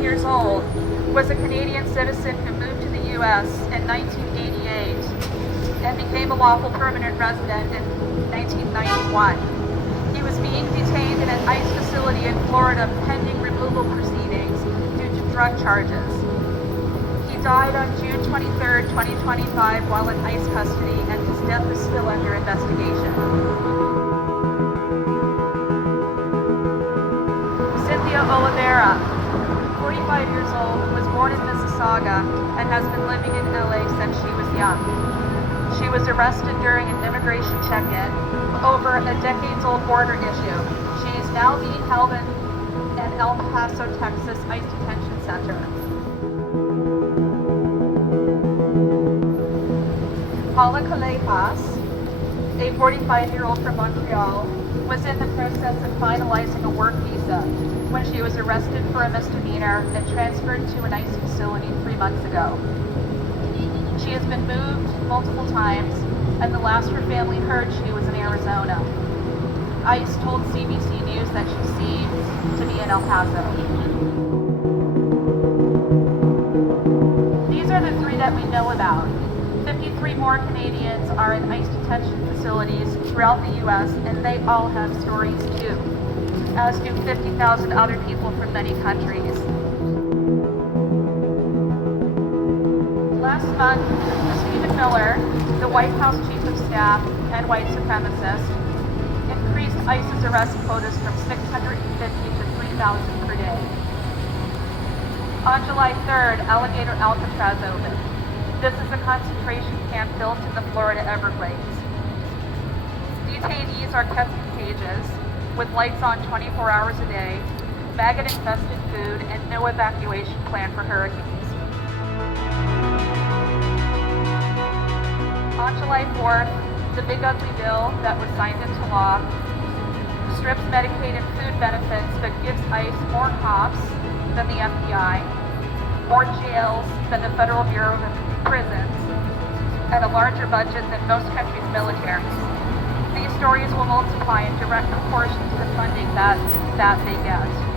Years old, was a Canadian citizen who moved to the U.S. in 1988 and became a lawful permanent resident in 1991. He was being detained in an ICE facility in Florida pending removal proceedings due to drug charges. He died on June 23, 2025 while in ICE custody, and his death is still under investigation. Cynthia Oliveira, 45 years old, was born in Mississauga and has been living in LA since she was young. She was arrested during an immigration check-in over a decades-old border issue. She is now being held in an El Paso, Texas ICE detention center. Paula Callejas, a 45-year-old from Montreal, was in the process of finalizing a work visa when she was arrested for a misdemeanor and transferred to an ICE facility 3 months ago. She has been moved multiple times, and the last her family heard, she was in Arizona. ICE told CBC News that she seemed to be in El Paso. These are the 3 that we know about. 53 more Canadians are in ICE detention facilities throughout the U.S., and they all have stories too, as do 50,000 other people from many countries. Last month, Stephen Miller, the White House Chief of Staff and white supremacist, increased ICE's arrest quotas from 650 to 3,000 per day. On July 3rd, Alligator Alcatraz opened. This is a concentration camp built in the Florida Everglades. Detainees are kept in cages with lights on 24 hours a day, maggot-infested food, and no evacuation plan for hurricanes. On July 4th, the Big Ugly Bill that was signed into law strips Medicaid and food benefits but gives ICE more cops than the FBI, more jails than the Federal Bureau of Prisons, and a larger budget than most countries' militaries. These stories will multiply in direct proportion to the funding that they get.